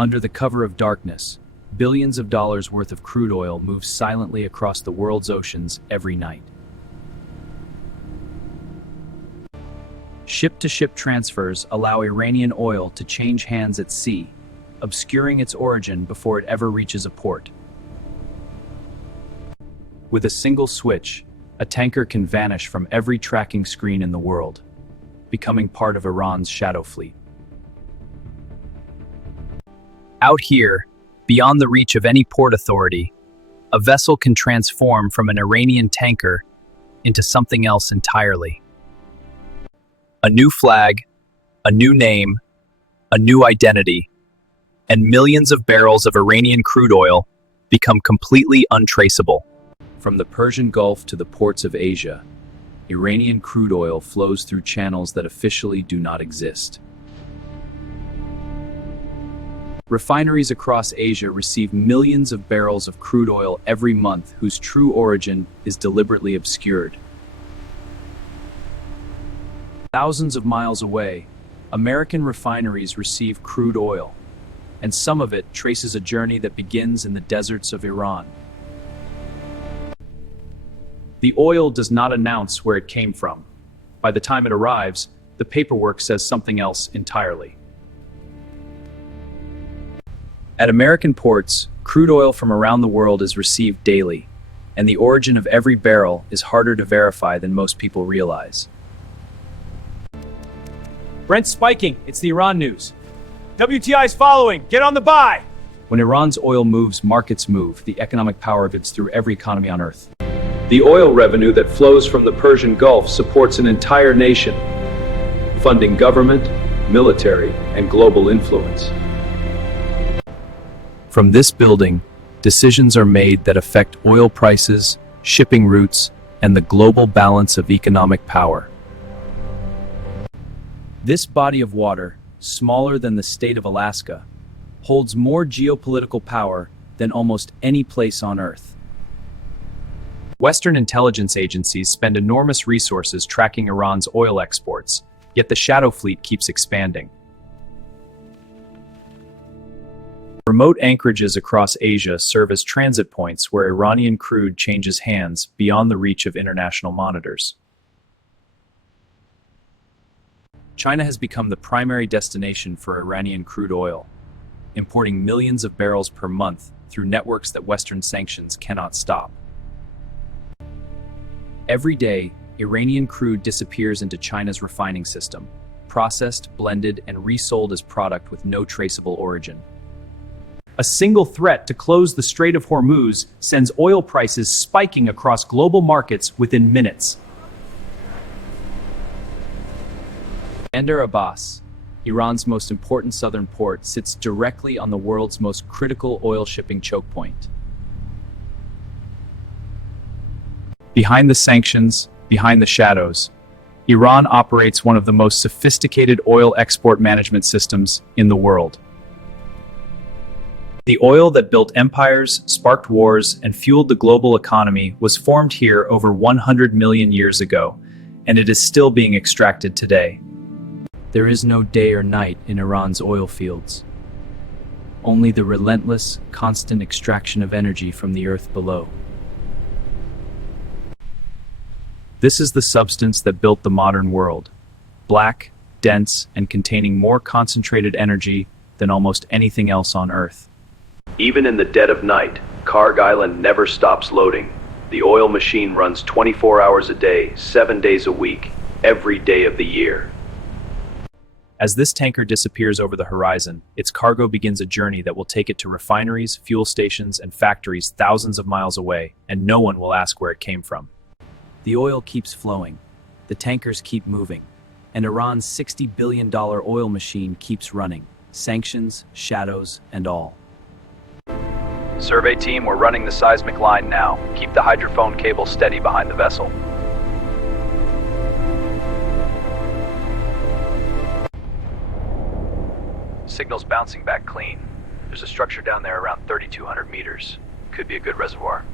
Under the cover of darkness, billions of dollars worth of crude oil moves silently across the world's oceans every night. Ship-to-ship transfers allow Iranian oil to change hands at sea, obscuring its origin before it ever reaches a port. With a single switch, a tanker can vanish from every tracking screen in the world, becoming part of Iran's shadow fleet. Out here, beyond the reach of any port authority, a vessel can transform from an Iranian tanker into something else entirely. A new flag, a new name, a new identity, and millions of barrels of Iranian crude oil become completely untraceable. From the Persian Gulf to the ports of Asia, Iranian crude oil flows through channels that officially do not exist. Refineries across Asia receive millions of barrels of crude oil every month whose true origin is deliberately obscured. Thousands of miles away, American refineries receive crude oil, and some of it traces a journey that begins in the deserts of Iran. The oil does not announce where it came from. By the time it arrives, the paperwork says something else entirely. At American ports, crude oil from around the world is received daily, and the origin of every barrel is harder to verify than most people realize. Brent's spiking. It's the Iran news. WTI's following. Get on the buy. When Iran's oil moves, markets move. The economic power of it's through every economy on Earth. The oil revenue that flows from the Persian Gulf supports an entire nation, funding government, military, and global influence. From this building, decisions are made that affect oil prices, shipping routes, and the global balance of economic power. This body of water, smaller than the state of Alaska, holds more geopolitical power than almost any place on Earth. Western intelligence agencies spend enormous resources tracking Iran's oil exports, yet the shadow fleet keeps expanding. Remote anchorages across Asia serve as transit points where Iranian crude changes hands beyond the reach of international monitors. China has become the primary destination for Iranian crude oil, importing millions of barrels per month through networks that Western sanctions cannot stop. Every day, Iranian crude disappears into China's refining system, processed, blended, and resold as product with no traceable origin. A single threat to close the Strait of Hormuz sends oil prices spiking across global markets within minutes. Bandar Abbas, Iran's most important southern port, sits directly on the world's most critical oil shipping choke point. Behind the sanctions, behind the shadows, Iran operates one of the most sophisticated oil export management systems in the world. The oil that built empires, sparked wars, and fueled the global economy was formed here over 100 million years ago, and it is still being extracted today. There is no day or night in Iran's oil fields. Only the relentless, constant extraction of energy from the earth below. This is the substance that built the modern world. Black, dense, and containing more concentrated energy than almost anything else on Earth. Even in the dead of night, Karg Island never stops loading. The oil machine runs 24 hours a day, 7 days a week, every day of the year. As this tanker disappears over the horizon, its cargo begins a journey that will take it to refineries, fuel stations, and factories thousands of miles away, and no one will ask where it came from. The oil keeps flowing, the tankers keep moving, and Iran's $60 billion oil machine keeps running, sanctions, shadows, and all. Survey team, we're running the seismic line now. Keep the hydrophone cable steady behind the vessel. Signal's bouncing back clean. There's a structure down there around 3,200 meters. Could be a good reservoir.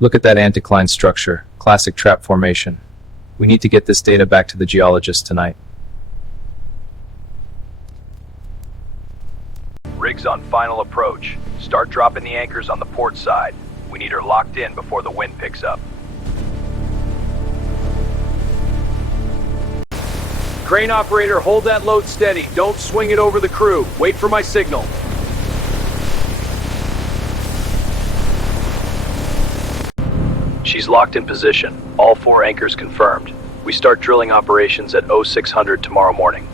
Look at that anticline structure, classic trap formation. We need to get this data back to the geologists tonight. Rig's on final approach. Start dropping the anchors on the port side. We need her locked in before the wind picks up. Crane operator, hold that load steady. Don't swing it over the crew. Wait for my signal. She's locked in position. All 4 anchors confirmed. We start drilling operations at 0600 tomorrow morning.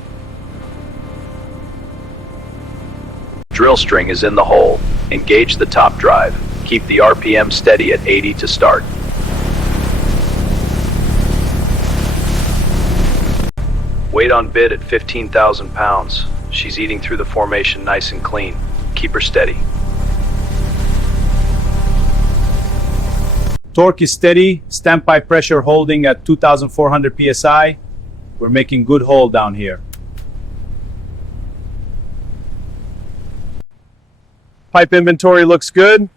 Drill string is in the hole. Engage the top drive. Keep the RPM steady at 80 to start. Weight on bid at 15,000 pounds. She's eating through the formation nice and clean. Keep her steady. Torque is steady. Standby pressure holding at 2,400 psi. We're making good hole down here. Pipe inventory looks good.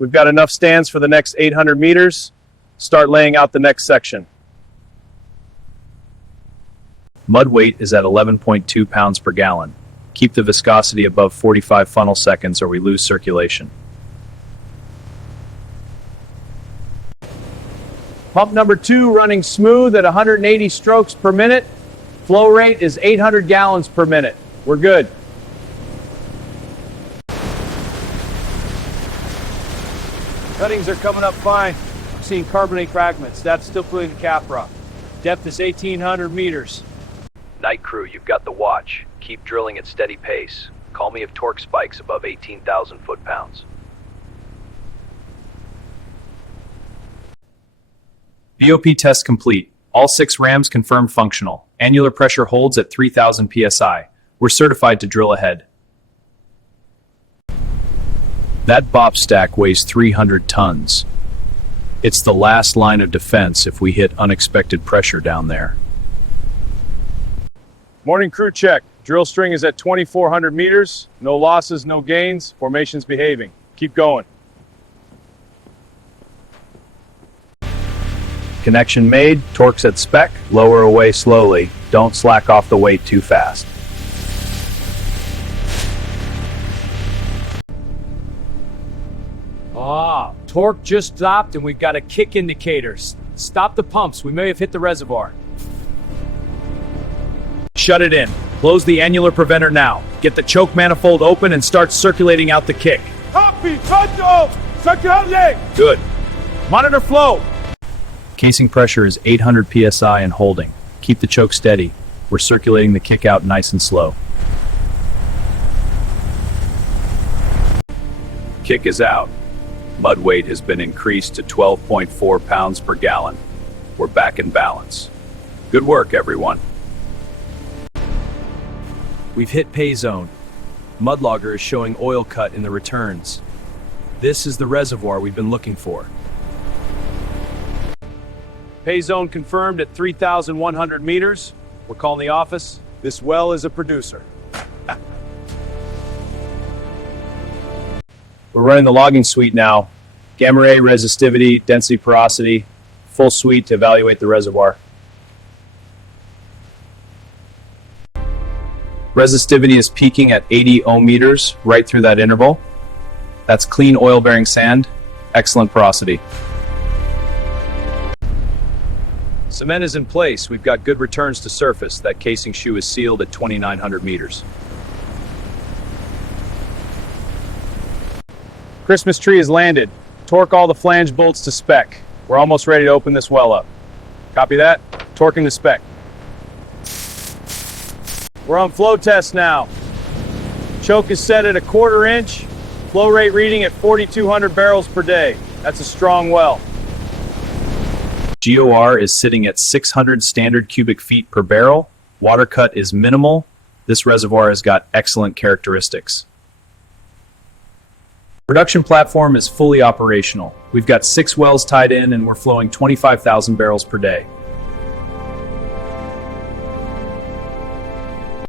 We've got enough stands for the next 800 meters. Start laying out the next section. Mud weight is at 11.2 pounds per gallon. Keep the viscosity above 45 funnel seconds or we lose circulation. Pump number 2 running smooth at 180 strokes per minute. Flow rate is 800 gallons per minute. We're good. Cuttings are coming up fine. I'm seeing carbonate fragments. That's still pulling the cap rock. Depth is 1,800 meters. Night crew, you've got the watch. Keep drilling at steady pace. Call me if torque spikes above 18,000 foot-pounds. BOP test complete. All 6 rams confirmed functional. Annular pressure holds at 3,000 psi. We're certified to drill ahead. That BOP stack weighs 300 tons. It's the last line of defense if we hit unexpected pressure down there. Morning crew check. Drill string is at 2,400 meters. No losses, no gains. Formation's behaving. Keep going. Connection made. Torque's at spec. Lower away slowly. Don't slack off the weight too fast. Torque just stopped and we've got a kick indicator. Stop the pumps. We may have hit the reservoir. Shut it in. Close the annular preventer now. Get the choke manifold open and start circulating out the kick. Copy. Circulate. Good. Monitor flow. Casing pressure is 800 psi and holding. Keep the choke steady. We're circulating the kick out nice and slow. Kick is out. Mud weight has been increased to 12.4 pounds per gallon. We're back in balance. Good work, everyone. We've hit pay zone. Mud logger is showing oil cut in the returns. This is the reservoir we've been looking for. Pay zone confirmed at 3,100 meters. We're calling the office. This well is a producer. We're running the logging suite now. Gamma ray, resistivity, density, porosity, full suite to evaluate the reservoir. Resistivity is peaking at 80 ohm meters right through that interval. That's clean oil-bearing sand, excellent porosity. Cement is in place. We've got good returns to surface. That casing shoe is sealed at 2,900 meters. Christmas tree has landed. Torque all the flange bolts to spec. We're almost ready to open this well up. Copy that? Torquing the spec. We're on flow test now. Choke is set at 1/4 inch. Flow rate reading at 4,200 barrels per day. That's a strong well. GOR is sitting at 600 standard cubic feet per barrel. Water cut is minimal. This reservoir has got excellent characteristics. Production platform is fully operational. We've got 6 wells tied in and we're flowing 25,000 barrels per day.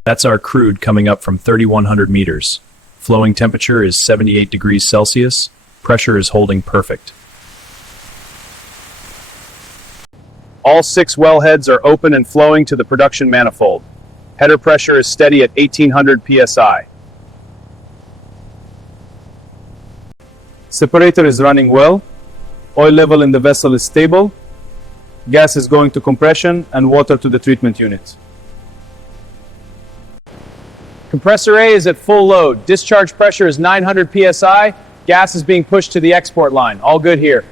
That's our crude coming up from 3,100 meters. Flowing temperature is 78 degrees Celsius. Pressure is holding perfect. All 6 wellheads are open and flowing to the production manifold. Header pressure is steady at 1,800 psi. Separator is running well. Oil level in the vessel is stable. Gas is going to compression and water to the treatment unit. Compressor A is at full load. Discharge pressure is 900 psi. Gas is being pushed to the export line. All good here.